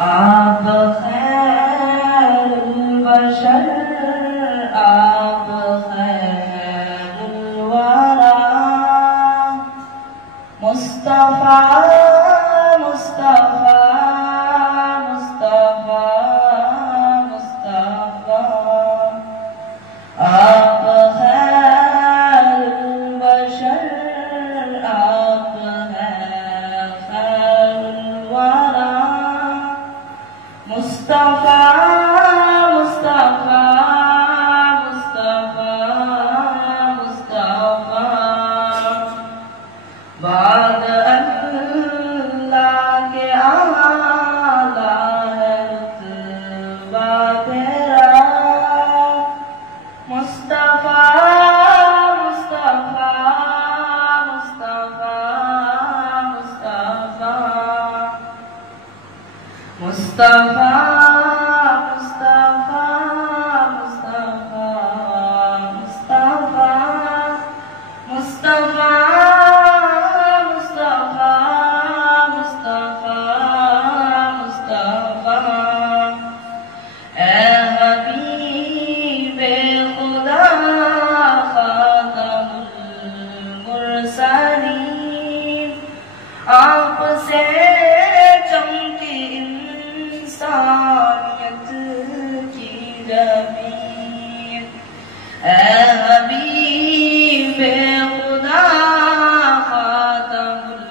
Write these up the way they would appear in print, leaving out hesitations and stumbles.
आप खैरुल बशर, आप खैरुल वरा, मुस्तफा मुस्तफा मुस्तफा मुस्तफा। आप खैरुल बशर, आप खैरुल वरा, मुस्तफा मुस्तफा मुस्तफा मुस्तफा। बाद अल्लाह के आला है रुतबा तेरा, मुस्तफा मुस्तफा मुस्तफा मुस्तफा मुस्तफा मुस्तफा मुस्तफा मुस्तफा मुस्तफा मुस्तफा मुस्तफा मुस्तफा। ए हबीबे खुदा खातमुल मुरसलीन, आपसे चमकी इंसानियत की जमीन। ए हबीबे खुदा खातमुल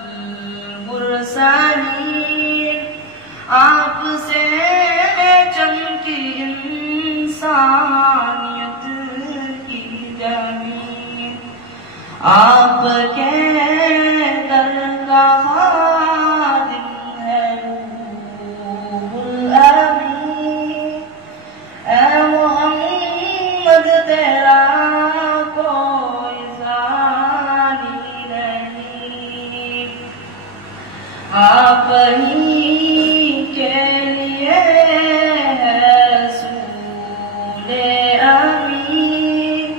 मुरसलीन, आपसे चमकी इंसानियत की जमीन। आपके दर का खादिम है रूहुल अमीन। ऐ मोहम्मद तेरा कोई सानी नहीं, आप ही के लिए है रसूले अमीन।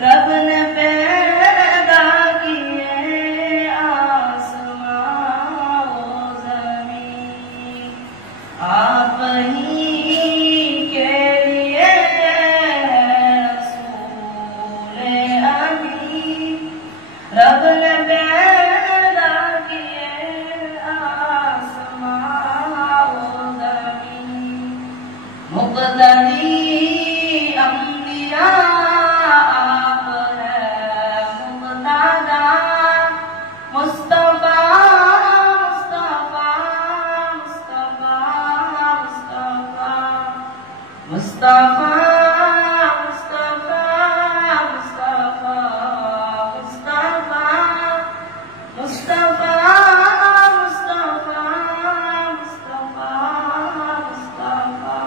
रब ने पैदा किए आसमां व ज़मीन, आप ही के लिए है रसूले अमीन। रब ने पैदा किए आसमां व ज़मीन। मुक़्तदी अंबिया आप है मुक़्तदा, मुस्तफा मुस्तफा मुस्तफा मुस्तफा मुस्तफा मुस्तफा मुस्तफा मुस्तफा मुस्तफा मुस्तफा मुस्तफा मुस्तफा।